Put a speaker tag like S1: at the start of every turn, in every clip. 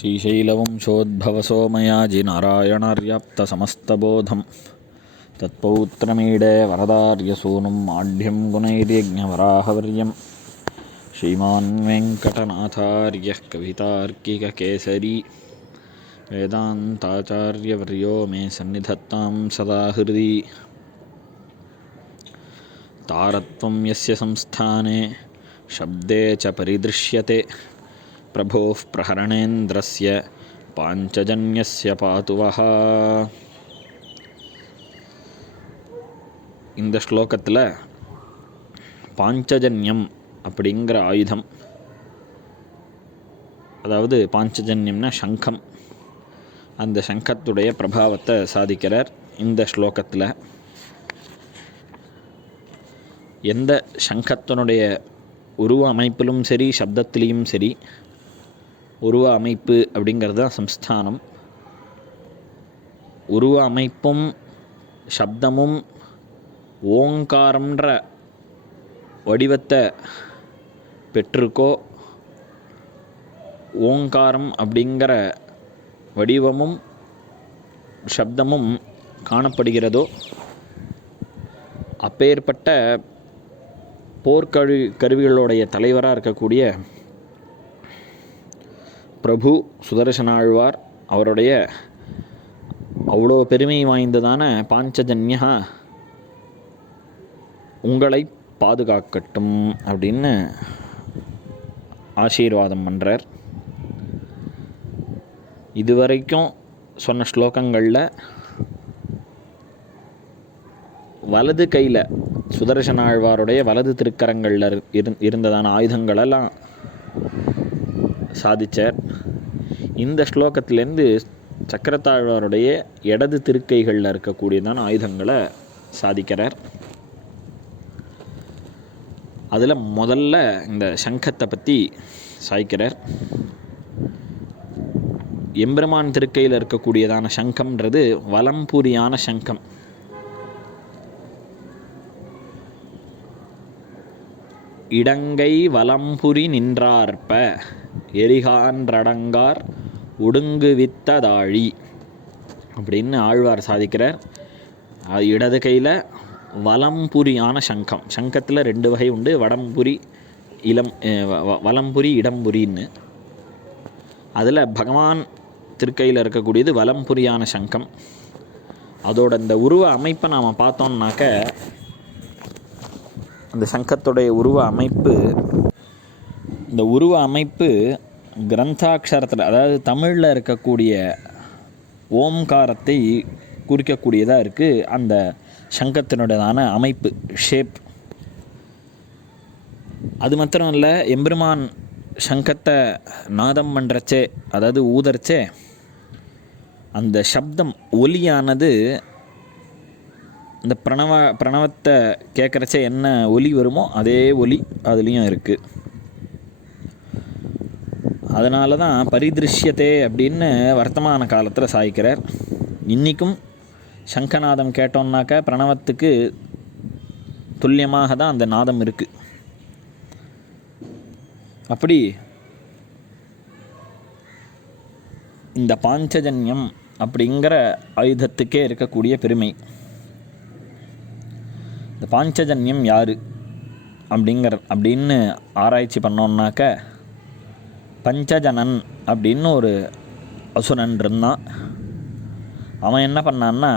S1: श्रीशैलवंशोद्भवसोमयाजिनारायणार्याप्तसमस्तबोधं तत्पौत्रमीडे वरदार्यसूनुं माढ्यं गुणैर्यज्ञवराहवर्यं श्रीमान् वेङ्कटनाथार्यः कवितार्किककेसरी। वेदान्ताचार्यवर्यो मे सन्निधत्तां सदा हृदि। तारत्वं यस्य संस्थाने, शब्दे च परिदृश्यते। प्रभोः प्रहरणेन्द्रस्य पाञ्चजन्यस्य पातु वः இந்த ஸ்லோகத்தில் பாஞ்சஜன்யம் அப்படிங்கிற ஆயுதம் அதாவது பாஞ்சஜன்யம்னா சங்கம் அந்த சங்கத்துடைய பிரபாவத்தை சாதிக்கிறார் இந்த ஸ்லோகத்தில் எந்த சங்கத்தினுடைய உருவ அமைப்பிலும் சரி சப்தத்திலையும் சரி உருவ அமைப்பு அப்படிங்கிறது தான் சம்ஸ்தானம். உருவ அமைப்பும் சப்தமும் ஓங்காரம்ன்ற வடிவத்தை பெற்றிருக்கோ ஓங்காரம் அப்படிங்கிற வடிவமும் சப்தமும் காணப்படுகிறதோ அப்பேற்பட்ட போர்க்கழு கருவிகளுடைய தலைவராக இருக்கக்கூடிய பிரபு சுதர்சனாழ்வார் அவருடைய அவ்வளோ பெருமை வாய்ந்ததான பாஞ்சஜன்யா உங்களை பாதுகாக்கட்டும் அப்படின்னு ஆசீர்வாதம் பண்ணுறார் இதுவரைக்கும் சொன்ன ஸ்லோகங்களில் வலது கையில் சுதர்சனாழ்வாருடைய வலது திருக்கரங்களில் இரு இருந்ததான ஆயுதங்களெல்லாம் சாதிச்சார். இந்த ஸ்லோகத்திலேருந்து சக்கரத்தாழ்வாருடைய இடது திருக்கைகளில் இருக்கக்கூடியதான ஆயுதங்களை சாதிக்கிறார். அதில் முதல்ல இந்த சங்கத்தை பற்றி சாய்க்கிறார். எம்பெருமான் திருக்கையில் இருக்கக்கூடியதான சங்கம்ன்றது வலம்புரியான சங்கம். இடங்கை வலம்புரி நின்றார்ப்ப எரிகான்றடங்கார் ஒடுங்குவித்ததாழி. அப்படின்னு ஆழ்வார் சாதிக்கிறார். அது இடது கையில் வலம்புரியான சங்கம். சங்கத்தில் ரெண்டு வகை உண்டு. வடம்புரி இளம் வலம்புரி இடம்புரின்னு. அதில் பகவான் திருக்கையில் இருக்கக்கூடியது வலம்புரியான சங்கம். அதோட இந்த உருவ அமைப்பை நாம் பார்த்தோம்னாக்க அந்த சங்கத்துடைய உருவ அமைப்பு இந்த உருவ அமைப்பு கிரந்தாட்சரத்தில் அதாவது தமிழில் இருக்கக்கூடிய ஓம்காரத்தை குறிக்கக்கூடியதாக இருக்குது அந்த சங்கத்தினுடையதான அமைப்பு ஷேப் அது மாத்திரம் இல்லை எம்பெருமான் சங்கத்தை நாதம் பண்ணுறச்சே அதாவது ஊதறச்சே அந்த சப்தம் ஒலியானது இந்த பிரணவ பிரணவத்தை கேட்குறச்சே என்ன ஒலி வருமோ அதே ஒலி அதுலேயும் இருக்குது அதனால தான் பரிதிருஷ்யத்தே அப்படின்னு வர்த்தமான காலத்தில் சாய்க்கிறார். இன்றைக்கும் சங்கநாதம் கேட்டோம்னாக்க பிரணவத்துக்கு துல்லியமாக தான் அந்த நாதம் இருக்குது அப்படி இந்த பாஞ்சஜன்யம் அப்படிங்கிற ஆயுதத்துக்கே இருக்கக்கூடிய பெருமை. இந்த பாஞ்சஜன்யம் யார்? அப்படிங்கிற அப்படின்னு ஆராய்ச்சி பண்ணோம்னாக்க பஞ்சஜனன் அப்படின்னு ஒரு அசுரன் இருந்தான். அவன் என்ன பண்ணான்னா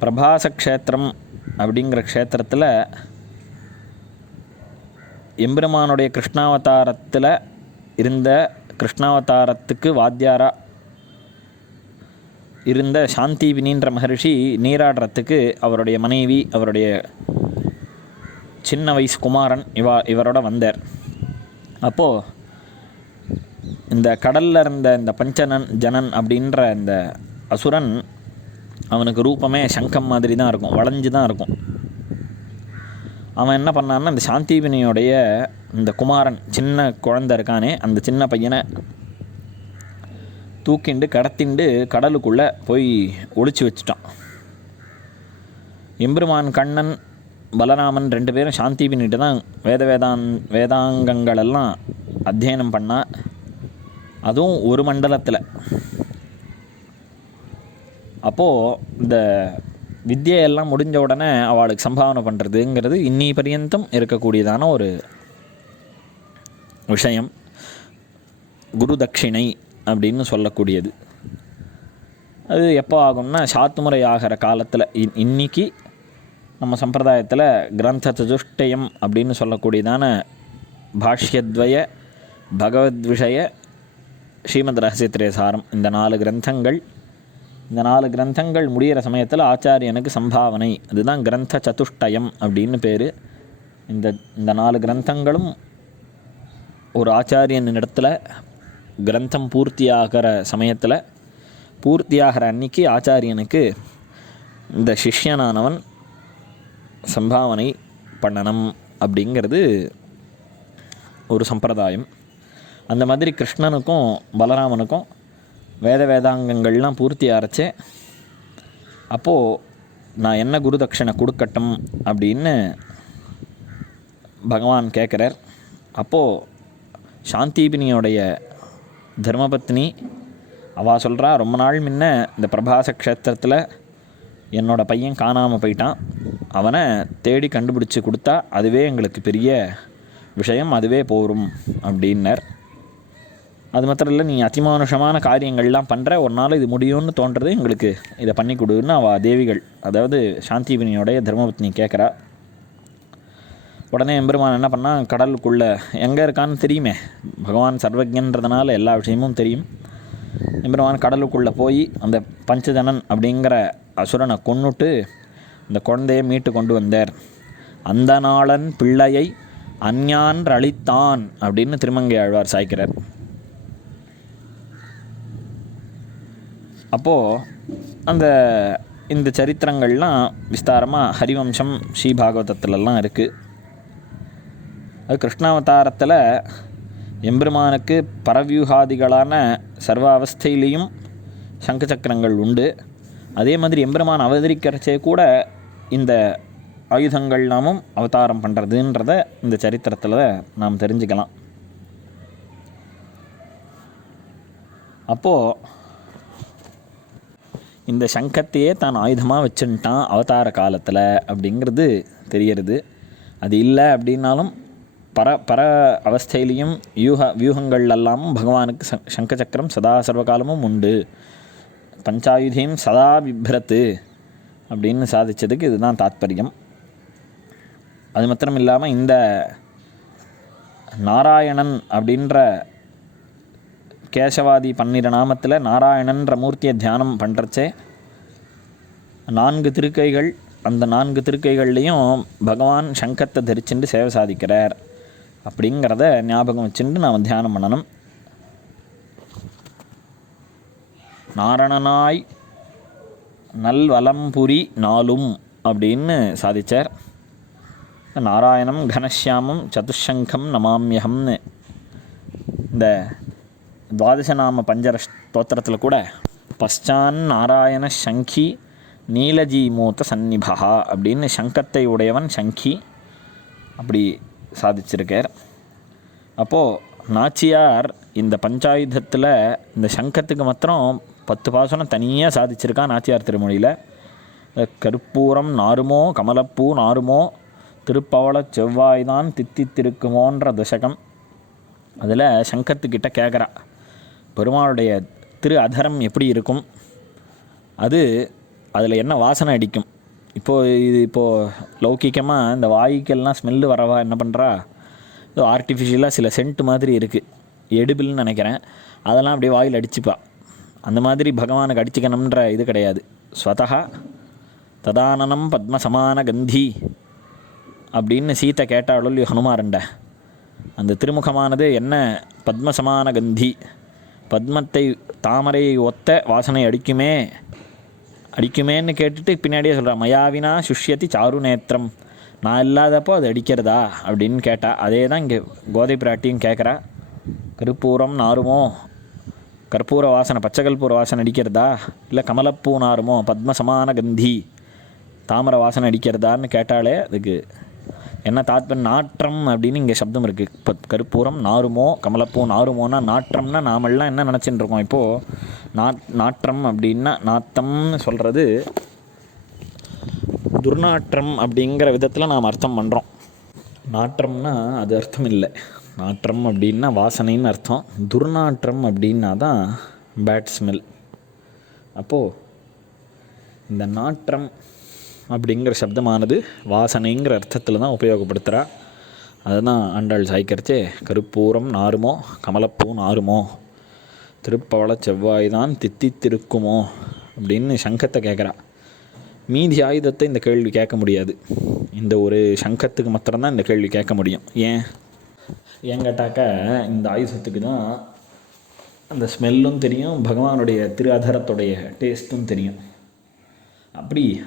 S1: பிரபாச க்ஷேத்திரம் அப்படிங்கிற க்ஷேத்திரத்தில் எம்பெருமானுடைய கிருஷ்ணாவதாரத்தில் இருந்த கிருஷ்ணாவதாரத்துக்கு வாத்தியாரா இருந்த சாந்தி வினின்ற மகர்ஷி நீராடுறதுக்கு அவருடைய மனைவி அவருடைய சின்ன வயசு குமாரன் இவா இவரோட வந்தார். அப்போது இந்த கடலில் இருந்த இந்த பஞ்சனன் ஜனன் அப்படின்ற இந்த அசுரன் அவனுக்கு ரூபமே சங்கம் மாதிரி தான் இருக்கும் வளைஞ்சு தான் இருக்கும். அவன் என்ன பண்ணான்னா இந்த சாந்திவினியோடைய இந்த குமாரன் சின்ன குழந்தை இருக்கானே அந்த சின்ன பையனை தூக்கிண்டு கடத்திண்டு கடலுக்குள்ளே போய் ஒழிச்சு வச்சுட்டான். எம்பெருமான் கண்ணன் பலராமன் ரெண்டு பேரும் சாந்திவினிட்டு தான் வேத வேதான் வேதாங்கங்களெல்லாம் அத்தியனம் பண்ணால் அதுவும் ஒரு மண்டலத்தில். அப்போது இந்த வித்தியெல்லாம் முடிஞ்ச உடனே அவளுக்கு சம்பாவனை பண்ணுறதுங்கிறது இன்னி பரியந்தம் இருக்கக்கூடியதான ஒரு விஷயம். குரு தட்சிணை அப்படின்னு சொல்லக்கூடியது. அது எப்போ ஆகும்னா சாத்துமுறை ஆகிற காலத்தில். இன் இன்னைக்கு நம்ம சம்பிரதாயத்தில் கிரந்த சதுஷ்டயம் அப்படின்னு சொல்லக்கூடியதான பாஷ்யத்வய பகவத் விஷய ஸ்ரீமத் ரகசியத்திரேசாரம் இந்த நாலு கிரந்தங்கள் இந்த நாலு கிரந்தங்கள் முடிகிற சமயத்தில் ஆச்சாரியனுக்கு சம்பாவனை. அதுதான் கிரந்த சதுஷ்டயம் அப்படின்னு பேர். இந்த இந்த நாலு கிரந்தங்களும் ஒரு ஆச்சாரியன் இடத்துல கிரந்தம் பூர்த்தியாகிற சமயத்தில் பூர்த்தியாகிற அன்னைக்கு ஆச்சாரியனுக்கு இந்த சிஷ்யனானவன் சம்பாவனை பண்ணணும் அப்படிங்கிறது ஒரு சம்பிரதாயம். அந்த மாதிரி கிருஷ்ணனுக்கும் பலராமனுக்கும் வேத வேதாங்கங்கள்லாம் பூர்த்தி அரைச்சே அப்போது நான் என்ன குரு தட்சணை கொடுக்கட்டும் அப்படின்னு பகவான் கேட்குறார் அப்போது சாந்திபினியோடைய தர்மபத்னி அவள் சொல்கிறா ரொம்ப நாள் முன்ன இந்த பிரபாச க்ஷேத்திரத்தில் என்னோடய பையன் காணாமல் போயிட்டான். அவனை தேடி கண்டுபிடிச்சி கொடுத்தா அதுவே எங்களுக்கு பெரிய விஷயம் அதுவே போரும் அப்படின்னர். அது மாத்திரம் இல்லை நீ அதிமானுஷமான காரியங்கள்லாம் பண்ணுற ஒரு நாள் இது முடியும்னு தோன்றது எங்களுக்கு. இதை பண்ணி கொடுன்னு அவள் தேவிகள் அதாவது சாந்திபினியோடைய தர்மபத்னி கேட்குறா உடனே எம்பெருமான் என்ன பண்ணால் கடலுக்குள்ளே எங்கே இருக்கான்னு தெரியுமே. பகவான் சர்வஜன்றதுனால எல்லா விஷயமும் தெரியும். எம்பெருமான் கடலுக்குள்ளே போய் அந்த பஞ்சதனன் அப்படிங்கிற அசுரனை கொன்னுட்டு அந்த குழந்தையை மீட்டு கொண்டு வந்தார். அந்த நாளன் பிள்ளையை அஞ்ஞான் அழித்தான் அப்படின்னு திருமங்கை ஆழ்வார் சாய்க்கிறார். அப்போது அந்த இந்த சரித்திரங்கள்லாம் விஸ்தாரமாக ஹரிவம்சம் ஸ்ரீபாகவதத்துலலாம் இருக்குது அது கிருஷ்ணாவதாரத்தில் எம்பெருமானுக்கு பரவியூகாதிகளான சர்வ அவஸ்தையிலையும் சங்கு சக்கரங்கள் உண்டு. அதே மாதிரி எம்பெருமான் அவதரிக்கிறச்சே கூட இந்த ஆயுதங்கள் நாமும் அவதாரம் பண்ணுறதுன்றத இந்த சரித்திரத்தில் நாம் தெரிஞ்சுக்கலாம். அப்போது இந்த சங்கத்தையே தான் ஆயுதமாக வச்சுட்டான் அவதார காலத்தில் அப்படிங்கிறது தெரியறது. அது இல்லை அப்படின்னாலும் பர பர அவஸ்தையிலையும் வியூக வியூகங்கள் பகவானுக்கு சங்க சக்கரம் சதா சர்வகாலமும் உண்டு. பஞ்சாயுதியும் சதா விப்ரத்து அப்படின்னு சாதித்ததுக்கு இதுதான் தாத்பரியம். அது மாத்திரம் இல்லாமல் இந்த நாராயணன் அப்படின்ற கேசவாதி பன்னிர நாமத்தில் நாராயணன்ற மூர்த்தியை தியானம் பண்ணுறச்சே நான்கு திருக்கைகள் அந்த நான்கு திருக்கைகள்லேயும் பகவான் சங்கத்தை தரிச்சுட்டு சேவை சாதிக்கிறார். அப்படிங்கிறத ஞாபகம் வச்சுட்டு நாம் தியானம் பண்ணணும். நாரணனாய் நல்வலம்புரி நாளும் அப்படின்னு சாதித்தார் நாராயணம் கனஷ்யாமம் சதுஷங்கம் நமாமியகம்னு இந்த துவாதசநாம பஞ்சர ஸ்தோத்திரத்தில் கூட பஷ்டான் நாராயண சங்கி நீலஜி மூத்த சந்நிபா அப்படின்னு சங்கத்தை உடையவன் சங்கி அப்படி சாதிச்சிருக்கார். அப்போது நாச்சியார் இந்த பஞ்சாயுதத்தில் இந்த சங்கத்துக்கு மாத்திரம் பத்து பாசனம் தனியாக சாதிச்சிருக்கா நாச்சியார் திருமொழியில். கருப்பூரம் நாருமோ கமலப்பூ நாருமோ திருப்பவளச் செவ்வாய்தான் தித்தித்திருக்குமோன்ற தசகம் அதில் சங்கத்துக்கிட்ட கேட்குறா பெருமாளுடைய திரு அதரம் எப்படி இருக்கும்? அது அதில் என்ன வாசனை அடிக்கும்? இப்போது இது இப்போது லௌகிக்கமாக இந்த வாய்க்கெல்லாம் ஸ்மெல்லு வரவா என்ன பண்ணுறா இது ஆர்டிஃபிஷியலாக சில சென்ட் மாதிரி இருக்குது எடுபில்னு நினைக்கிறேன். அதெல்லாம் அப்படியே வாயில் அடிச்சுப்பா. அந்த மாதிரி பகவானுக்கு அடிச்சுக்கணுன்ற இது கிடையாது. ஸ்வதா ததானனம் பத்மசமான கந்தி அப்படின்னு சீத்தை கேட்டாலும் இல்லையோ ஹனுமாரண்ட அந்த திருமுகமானது என்ன பத்மசமான கந்தி? பத்மத்தை தாமரையை ஒத்த வாசனை அடிக்குமே? அடிக்குமேன்னு கேட்டுட்டு பின்னாடியே சொல்கிறான் மயாவினா சுஷ்யத்தி சாரு நேத்திரம். நான் இல்லாதப்போ அது அடிக்கிறதா? அப்படின்னு கேட்டா அதே தான் இங்கே கோதை பிராட்டியும் கேட்குறா கருப்பூரம் நாருமோ? கற்பூர வாசனை பச்சை கற்பூர வாசனை அடிக்கிறதா? இல்லை கமலப்பூ நாருமோ? பத்ம சமான கந்தி தாமரை வாசனை அடிக்கிறதான்னு கேட்டாலே அதுக்கு என்ன தாத்பன் நாற்றம் அப்படின்னு இங்கே சப்தம் இருக்குது இப்போ கருப்பூரம் நாருமோ கமலப்பூ நாருமோனா நாற்றம்னா நாமெல்லாம் என்ன நினச்சிட்டு இருக்கோம் இப்போது நாட் நாற்றம் அப்படின்னா நாத்தம்னு சொல்கிறது துர்நாற்றம் அப்படிங்கிற விதத்தில் நாம் அர்த்தம் பண்ணுறோம் நாற்றம்னா அது அர்த்தம் இல்லை. நாற்றம் அப்படின்னா வாசனைன்னு அர்த்தம். துர்நாற்றம் அப்படின்னா தான் பேட் ஸ்மெல். அப்போது இந்த நாற்றம் அப்படிங்கிற சப்தமானது வாசனைங்கிற அர்த்தத்தில் தான் உபயோகப்படுத்துகிறா அதுதான் ஆண்டாள் சாய்க்கரிச்சே கருப்பூரம் நாருமோ கமலப்பூ நாருமோ திருப்பவள செவ்வாய் தான் தித்தித்திருக்குமோ அப்படின்னு சங்கத்தை கேட்குறா மீதி ஆயுதத்தை இந்த கேள்வி கேட்க முடியாது. இந்த ஒரு சங்கத்துக்கு மாத்திரம்தான் இந்த கேள்வி கேட்க முடியும். ஏன்? ஏன் கேட்டாக்கா இந்த ஆயுதத்துக்கு தான் அந்த ஸ்மெல்லும் தெரியும் பகவானுடைய திரு அதரத்துடைய டேஸ்ட்டும் தெரியும். அப்படி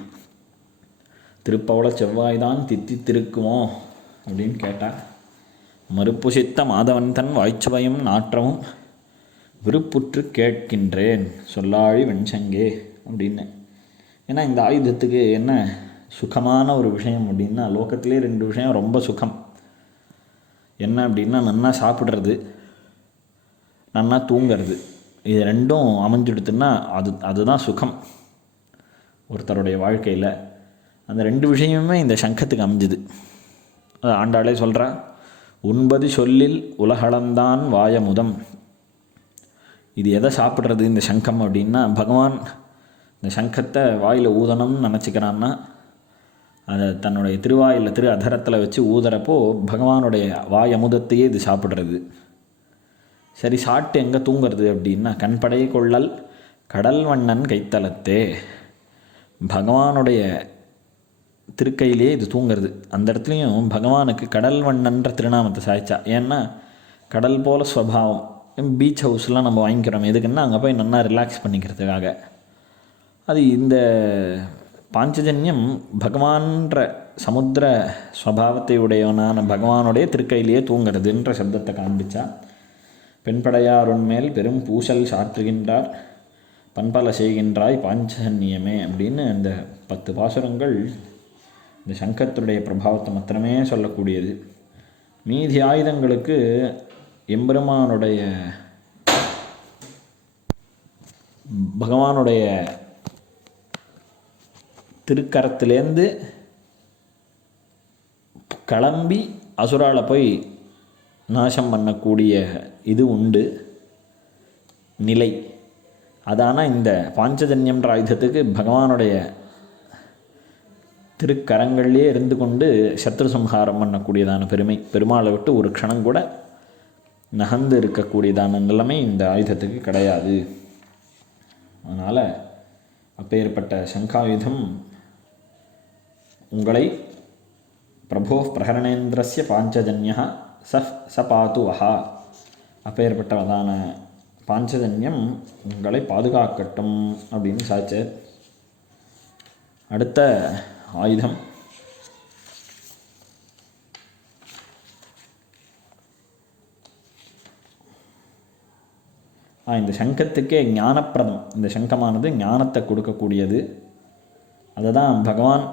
S1: திருப்பவள செவ்வாய் தான் தித்தி திருக்குவோம் அப்படின்னு கேட்டார். மறுப்புசித்த மாதவன் தன் வாய்ச்சுவையும் நாற்றமும் விருப்புற்று கேட்கின்றேன். சொல்லாழி வெண்சங்கே அப்படின்னு. ஏன்னா இந்த ஆயுதத்துக்கு என்ன சுகமான ஒரு விஷயம் அப்படின்னா லோகத்திலே ரெண்டு விஷயம் ரொம்ப சுகம். என்ன அப்படின்னா நன்னா சாப்பிட்றது நன்னா தூங்கிறது. இது ரெண்டும் அமைஞ்சிடுத்துன்னா அது அதுதான் சுகம். ஒருத்தருடைய வாழ்க்கையில். அந்த ரெண்டு விஷயமுமே இந்த சங்கத்துக்கு அமைஞ்சுது. அது ஆண்டாளே சொல்கிறான் உண்பது சொல்லில் உலகளந்தான் வாயமுதம் இது எதை சாப்பிட்றது இந்த சங்கம் அப்படின்னா பகவான் இந்த சங்கத்தை வாயில் ஊதணும்னு நினச்சிக்கிறான்னா அதை தன்னுடைய திருவாயில் திரு அதரத்தில் வச்சு ஊதுறப்போ பகவானுடைய வாய் அமுதத்தையே இது சாப்பிட்றது. சரி சாப்பிட்டு எங்கே தூங்குறது அப்படின்னா கண்படை கொள்ளல் கடல் வண்ணன் கைத்தலத்தே பகவானுடைய திருக்கையிலே இது தூங்குறது. அந்த இடத்துலையும் பகவானுக்கு கடல் வண்ணன்ற திருநாமத்தை சாய்ச்சா ஏன்னா கடல் போல ஸ்வபாவம் பீச் ஹவுஸ்லாம் நம்ம வாங்கிக்கிறோம் எதுக்குன்னா அங்கே போய் நல்லா ரிலாக்ஸ் பண்ணிக்கிறதுக்காக. அது இந்த பாஞ்சஜன்யம் பகவான்ற சமுத்திர ஸ்வபாவத்தை உடையவனான பகவானுடைய திருக்கையிலேயே தூங்கிறதுன்ற சப்தத்தை காண்பிச்சா பெண்படையாருன் மேல் பெரும் பூசல் சாற்றுகின்றார் பண்பல செய்கின்றாய் பாஞ்சஜன்யமே அப்படின்னு அந்த பத்து பாசுரங்கள் இந்த சங்கத்துடைய பிரபாவத்தை மாத்திரமே சொல்லக்கூடியது. மீதி ஆயுதங்களுக்கு எம்பெருமானுடைய பகவானுடைய திருக்கரத்திலேருந்து கிளம்பி அசுரால போய் நாசம் பண்ணக்கூடிய இது உண்டு. நிலை. அதான இந்த பாஞ்சஜன்யம்ன்ற ஆயுதத்துக்கு பகவானுடைய திருக்கரங்கள்லேயே இருந்து கொண்டு சத்ரு சம்ஹாரம் பண்ணக்கூடியதான பெருமை. பெருமாளை விட்டு ஒரு க்ஷணம் கூட நகர்ந்து இருக்கக்கூடியதான நிலைமை இந்த ஆயுதத்துக்கு கிடையாது. அதனால் அப்பேற்பட்ட சங்காயுதம் உங்களை பிரபோ பிரகரணேந்திரஸ்ய பாஞ்சஜன்யா ச ச பாத்து வஹா அப்பேற்பட்டதான பாஞ்சஜன்யம் உங்களை பாதுகாக்கட்டும் அப்படின்னு சாச்சர் அடுத்த ஆயுதம். ஆ இந்த சங்கத்துக்கே ஞானப்பிரதம். இந்த சங்கமானது ஞானத்தை கொடுக்கக்கூடியது. அதை தான் பகவான்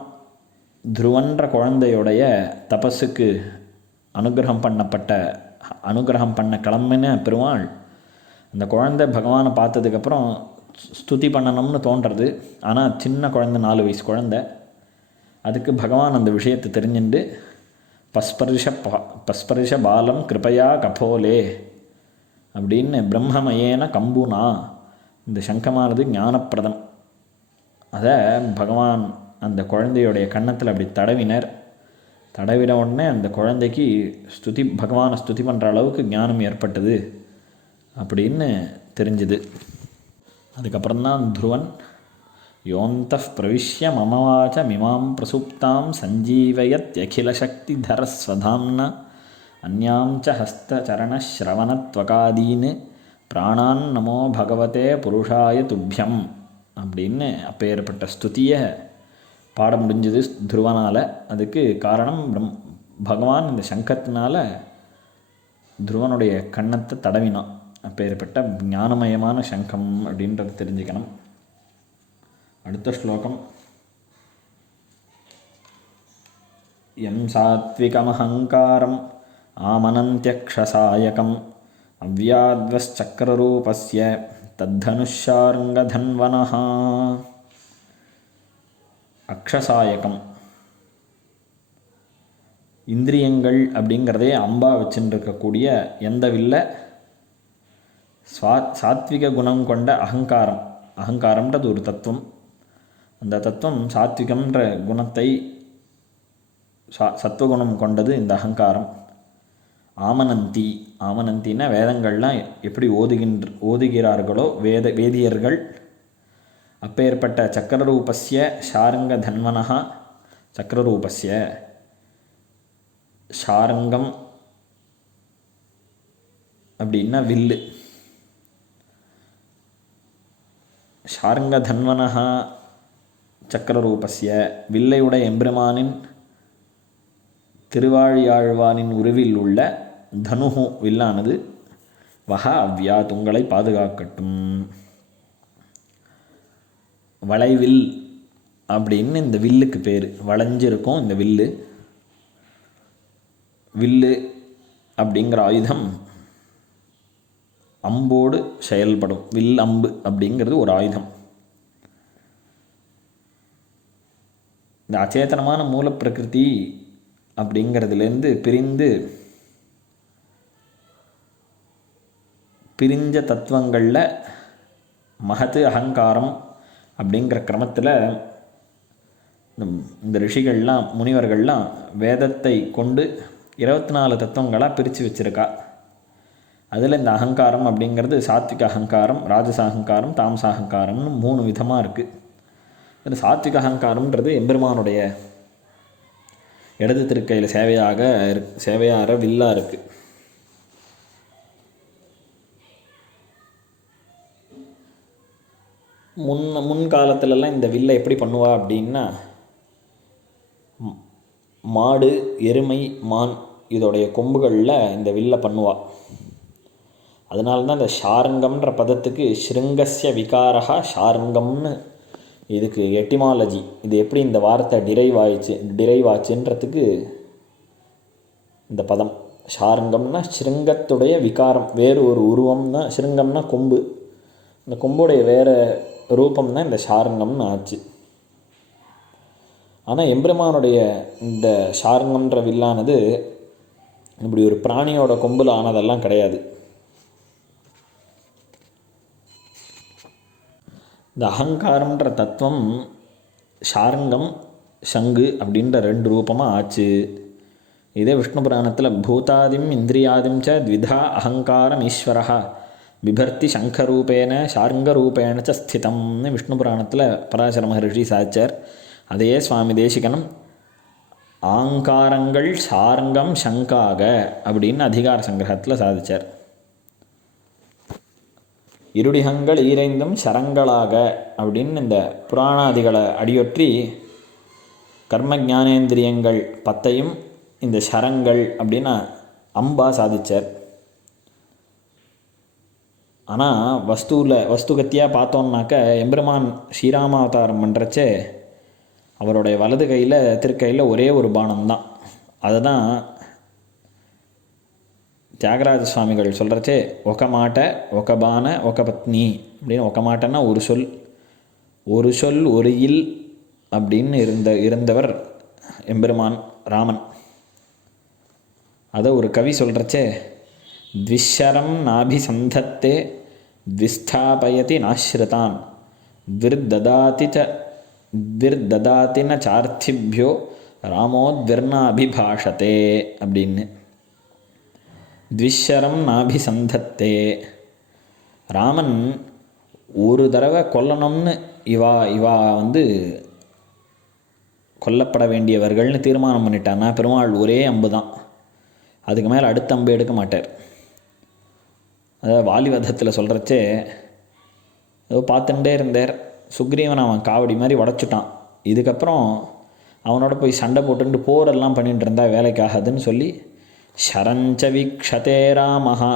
S1: துருவன்ற குழந்தையுடைய தபஸுக்கு அனுகிரகம் பண்ணப்பட்ட அனுகிரகம் பண்ண கிளம்பின பெருமாள் அந்த குழந்தை பகவானை பார்த்ததுக்கப்புறம் ஸ்துதி பண்ணணும்னு தோன்றது. ஆனால் சின்ன குழந்தை நாலு வயசு குழந்தை. அதுக்கு பகவான் அந்த விஷயத்தை தெரிஞ்சுண்டு பஸ்பரிஷ பா பஸ்பரிஷ பாலம் கிருபையா கபோலே அப்படின்னு பிரம்மமயேன கம்புனா இந்த சங்கமானது ஞானப்பிரதம். அதை பகவான் அந்த குழந்தையுடைய கன்னத்தில் அப்படி தடவினர். தடவின உடனே அந்த குழந்தைக்கு ஸ்துதி பகவானை ஸ்துதி பண்ணுற அளவுக்கு ஞானம் ஏற்பட்டது அப்படின்னு தெரிஞ்சுது. அதுக்கப்புறம் தான் துருவன் யோந்த பிரவிஷ்ய மமவாச்ச மிமாம் பிரசுப்தாம் சஞ்சீவயத்யகிலசக்திதரஸ்வதாம்னா அந்யாம் ச ஹஸ்தச்சரணஸ்ரவணத்வகாதீன் பிராணான் நமோ பகவதே புருஷாய துப்பியம் அப்படின்னு அப்பேற்பட்ட ஸ்துதியை பாட முடிஞ்சது துருவனால். அதுக்கு காரணம் பிரம் பகவான் இந்த சங்கத்தினால துருவனுடைய கண்ணத்தை தடவினான். அப்பேற்பட்ட ஞானமயமான சங்கம் அப்படின்றத தெரிஞ்சுக்கணும். அடுத்த ஸ்லோகம் யம் சாத்விகமஹங்காரம் ஆமனந்தியக்ஷசாயகம் அவ்யாத்வச்சக்கரரூபஸ்ய தத்தனுஷார்ங்கதன்வனः அக்ஷசாயகம் இந்திரியங்கள் அப்படிங்கிறதே அம்பா வச்சுட்டு இருக்கக்கூடிய எந்த வில்ல சுவா சாத்விக குணம் கொண்ட அகங்காரம் அகங்காரம்ன்றது ஒரு தத்துவம் அந்த தத்துவம் சாத்விகம்ன்ற குணத்தை சா சத்துவகுணம் கொண்டது இந்த அகங்காரம். ஆமனந்தி ஆமனந்தின்னா வேதங்கள்லாம் எப்படி ஓதுகின்ற ஓதுகிறார்களோ வேத வேதியர்கள். அப்பேற்பட்ட சக்கரரூபஸ்ய ஷாருங்க தன்வனகா சக்கரரூபஸ்ய ஷாருங்கம் அப்படின்னா வில்லு. ஷாருங்க தன்வனகா சக்கரரூபஸ்ய வில்லையுடைய எம்பெருமானின் திருவாழியாழ்வானின் உருவில் உள்ள தனுஹு வில்லானது வஹ அவ்யா உங்களை பாதுகாக்கட்டும். வளைவில் அப்படின்னு இந்த வில்லுக்கு பேர். வளைஞ்சிருக்கும் இந்த வில்லு. வில்லு அப்படிங்கிற ஆயுதம் அம்போடு செயல்படும். வில் அம்பு அப்படிங்கிறது ஒரு ஆயுதம். இந்த அச்சேதனமான மூலப்பிரகிருதி அப்படிங்கிறதுலேருந்து பிரிந்து பிரிஞ்ச தத்துவங்களில் மகத்து அகங்காரம் அப்படிங்கிற கிரமத்தில் இந்த ரிஷிகள்லாம் முனிவர்கள்லாம் வேதத்தை கொண்டு இருபத்தி நாலு தத்துவங்களாக பிரித்து வச்சுருக்கா. அதில் இந்த அகங்காரம் அப்படிங்கிறது சாத்விக அகங்காரம் ராஜச அகங்காரம் தாமச அகங்காரம்னு மூணு விதமாக இருக்குது இந்த சாத்விக அகங்காரம்ன்றது எம்பெருமானுடைய இடது திருக்கையில் சேவையாக இருக்கு சேவையாகிற வில்லாக இருக்குது முன் முன்காலத்துலலாம் இந்த வில்லை எப்படி பண்ணுவா அப்படின்னா மாடு எருமை மான் இதோடைய கொம்புகளில் இந்த வில்லை பண்ணுவா. அதனால தான் இந்த ஷாருங்கம்ன்ற பதத்துக்கு ஸ்ருங்கஸ்ய விகாரகா ஷாருங்கம்னு இதுக்கு எட்டிமாலஜி. இது எப்படி இந்த வார்த்தை டிரைவ் ஆயிடுச்சு டிரைவ் ஆச்சுன்றதுக்கு இந்த பதம். ஷாருங்கம்னா ஸ்ருங்கத்துடைய விகாரம் வேறு ஒரு உருவம்னா ஸ்ருங்கம்னா கொம்பு. இந்த கொம்புடைய வேறு ரூபம் தான் இந்த ஷாருங்கம்னு ஆச்சு. ஆனால் எம்பெருமானுடைய இந்த ஷாருங்கம்ன்ற வில்லானது இப்படி ஒரு பிராணியோட கொம்பில் ஆனதெல்லாம் கிடையாது. இந்த அகங்காரம்ன்ற தத்துவம் ஷாருங்கம் சங்கு அப்படின்ற ரெண்டு ரூபமாக ஆச்சு. இதே விஷ்ணு புராணத்தில் பூதாதிம் இந்திரியாதிம் ச த்விதா அகங்காரம் ஈஸ்வரா பிபர்த்தி சங்கரூபேன ஷார்ங்கரூபேண ச ஸ்திதம்னு விஷ்ணு புராணத்தில் பராசர மகரிஷி சாச்சார் அதையே சுவாமி தேசிகனம் ஆங்காரங்கள் சாரங்கம் சங்காக அப்படின்னு அதிகார சங்கிரகத்தில் சாதித்தார் இருடிகங்கள் ஈரைந்தும் சரங்களாக அப்படின்னு இந்த புராணாதிகளை அடியொற்றி கர்ம ஞானேந்திரியங்கள் பத்தையும் இந்த சரங்கள் அப்படின்னு அம்பா சாதிச்சார். ஆனால் வஸ்துவில் வஸ்துகத்தியாக பார்த்தோம்னாக்க எம்பெருமான் ஸ்ரீராமாவதாரம் பண்ணுறச்சே அவருடைய வலது கையில் திருக்கையில் ஒரே ஒரு பானம் தான் அதுதான் தியாகராஜ சுவாமிகள் சொல்கிறச்சே ஒக்க மாட்ட ஒக்க பான ஒக்க பத்னி அப்படின்னு ஒக்க மாட்டன்னா ஒரு சொல். ஒரு சொல் ஒரு இல் அப்படின்னு இருந்த இருந்தவர் எம்பெருமான் ராமன். அதை ஒரு கவி சொல்கிறச்சே த்விஷரம் நாபிசந்தத்தே த்விஸ்தாபயதி நாஸ்ருதான். த்விர்ததாதி ச த்விர்ததாத்தின ந சார்த்திபியோ ராமோத்விர்ணாபிபாஷத்தே அப்படின்னு. த்விஷரம் நாபிசந்தத்தே ராமன் ஒரு தடவை கொல்லணும்னு இவா இவா வந்து கொல்லப்பட வேண்டியவர்கள்னு தீர்மானம் பண்ணிட்டான்னா பெருமாள் ஒரே அம்பு தான் அதுக்கு மேலே அடுத்த அம்பு எடுக்க மாட்டார். அதாவது வாலிவதத்தில் சொல்கிறச்சே ஏதோ பார்த்துட்டே இருந்தார். சுக்ரீவன் அவன் காவடி மாதிரி உடச்சிட்டான். இதுக்கப்புறம் அவனோட போய் சண்டை போட்டுட்டு போரெல்லாம் பண்ணிட்டு இருந்தா வேலைக்காகாதுன்னு சொல்லி ஷரஞ்ச வீக்ஷதே ராமஹா.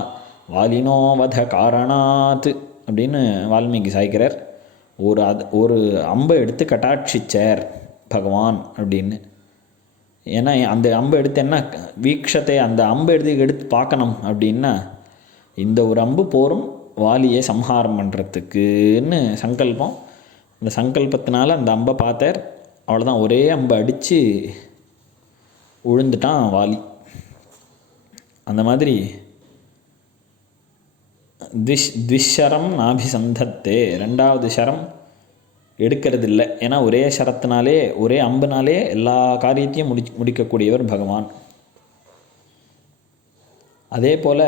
S1: வாலினோவத காரணாத் அப்படின்னு வால்மீகி சாய்க்கிறார். ஒரு அது ஒரு அம்பை எடுத்து கட்டாட்சிச்சார் பகவான் அப்படின்னு. ஏன்னா அந்த அம்பை எடுத்து என்ன வீக்ஷத்தை அந்த அம்பை எடுத்து எடுத்து பார்க்கணும் அப்படின்னா இந்த ஒரு அம்பு போரும் வாலியை சம்ஹாரம் பண்ணுறதுக்குன்னு சங்கல்பம். அந்த சங்கல்பத்தினால அந்த அம்பை பார்த்தார். அவ்வளோதான் ஒரே அம்பை அடித்து உழுந்துட்டான் வாலி. அந்த மாதிரி திஷ் திஷரம் நாபிசந்தத்தே. ரெண்டாவது ஷரம் எடுக்கிறது இல்லை ஏன்னா ஒரே ஷரத்தினாலே ஒரே அம்புனாலே எல்லா காரியத்தையும் முடி முடிக்கக்கூடியவர் பகவான். அதே போல்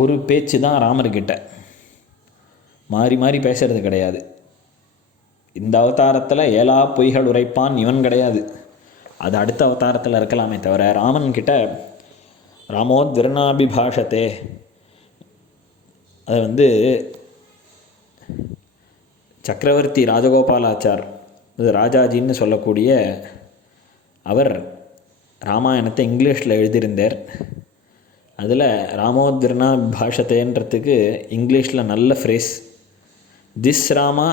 S1: ஒரு பேச்சு தான் ராமர்கிட்ட. மாறி மாறி பேசுறது கிடையாது. இந்த அவதாரத்தில் ஏழா பொய்கள் உரைப்பான் இவன் கிடையாது. அது அடுத்த அவதாரத்தில் இருக்கலாமே தவிர ராமன் கிட்ட ராமோத்விரணாபிபாஷத்தே அது வந்து சக்கரவர்த்தி ராஜகோபாலாச்சார் இது ராஜாஜின்னு சொல்லக்கூடிய அவர் ராமாயணத்தை இங்கிலீஷில் எழுதியிருந்தார். அதில் ராமோத்விரணா பாஷத்தைன்றதுக்கு இங்கிலீஷில் நல்ல phrase this Rama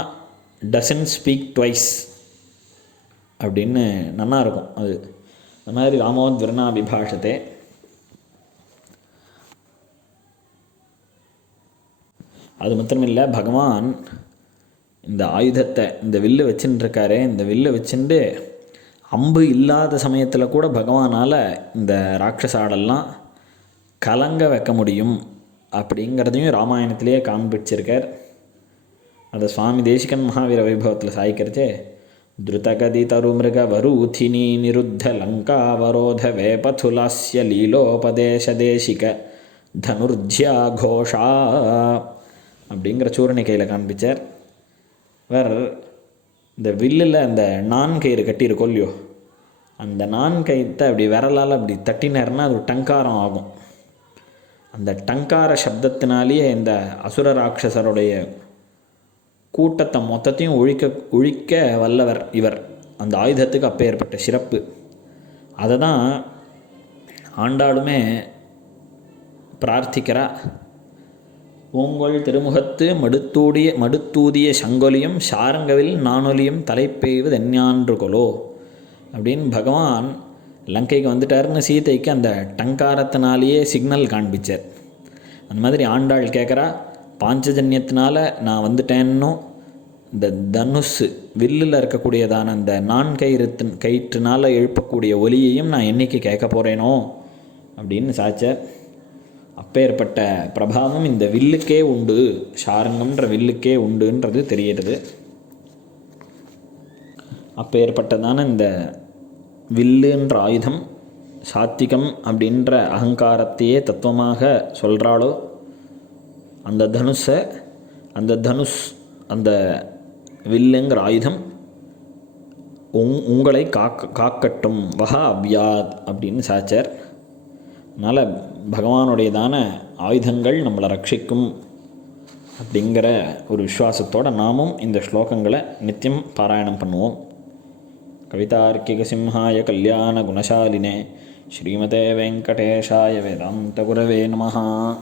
S1: doesn't speak twice அப்படின்னு நல்லா இருக்கும் அது. அந்த மாதிரி ராமோ விபாஷத்தே அது மாத்திரமில்லை பகவான் இந்த ஆயுதத்தை இந்த வில்லு வச்சுட்டுருக்காரு இந்த வில்லு வச்சுட்டு அம்பு இல்லாத சமயத்தில் கூட பகவானால் இந்த ராட்சசாடெல்லாம் கலங்க வைக்க முடியும் அப்படிங்கிறதையும் ராமாயணத்திலேயே காண்பிச்சிருக்கார். அதை சுவாமி தேசிகன் மகாவீர வைபவத்தில் சாய்க்கிறச்சே திருதகதி தருமிருக வரூதினி நிருத்த லங்காவரோத வேபதுலாஸ்ய லீலோபதேச தேசிக தனுர்ஜ்யா கோஷா அப்படிங்கிற சூரணிக்கையில் காண்பிச்சார். வேற இந்த வில்லில் அந்த நான் கயிறு கட்டியிருக்கோம் இல்லையோ அந்த நான் கயிற்றை அப்படி விரலால் அப்படி தட்டினார்னா அது ஒரு டங்காரம் ஆகும். அந்த டங்கார சப்தத்தினாலேயே இந்த அசுர ராட்சசருடைய கூட்டத்தை மொத்தத்தையும் ஒழிக்க ஒழிக்க வல்லவர் இவர். அந்த ஆயுதத்துக்கு அப்பேற்பட்ட சிறப்பு. அதை தான் ஆண்டாளுமே பிரார்த்திக்கிறா. ஓங்கோல் திருமுகத்து மடுத்தூடிய மடுத்தூதிய சங்கொலியும் சாரங்கவில் நானொலியும் தலைப்பெய்வது எஞ்ஞான்று கொலோ அப்படின்னு பகவான் லங்கைக்கு வந்துட்டாருன்னு சீதைக்கு அந்த டங்காரத்தினாலேயே சிக்னல் காண்பிச்சார். அந்த மாதிரி ஆண்டாள் கேட்குறா பாஞ்சஜன்யத்தினால நான் வந்துட்டேன்னும் இந்த தனுஷ் வில்லில் இருக்கக்கூடியதான அந்த நான் கயிறு கயிற்றுனால் எழுப்பக்கூடிய ஒலியையும் நான் என்னைக்கு கேட்க போகிறேனோ அப்படின்னு சாச்சர் அப்பேற்பட்ட பிரபாவம் இந்த வில்லுக்கே உண்டு ஷாரங்கம்ன்ற வில்லுக்கே உண்டுன்றது தெரிகிறது அப்பேற்பட்டதான இந்த வில்லுன்ற ஆயுதம் சாத்திகம் அப்படின்ற அகங்காரத்தையே தத்துவமாக சொல்கிறாளோ அந்த தனுஷை அந்த தனுஷ் அந்த வில்லுங்கிற ஆயுதம் உங் உங்களை காக்க காக்கட்டும். வஹா அவ்யாத் அப்படின்னு சாச்சார். அதனால் பகவானுடையதான ஆயுதங்கள் நம்மளை ரட்சிக்கும் அப்படிங்கிற ஒரு விஸ்வாசத்தோடு நாமும் இந்த ஸ்லோகங்களை நித்தியம் பாராயணம் பண்ணுவோம். கவிதார்க்கிக சிம்ஹாய கல்யாண குணசாலினே ஸ்ரீமதே வெங்கடேஷாய வேதாந்த குரவே நமஹா.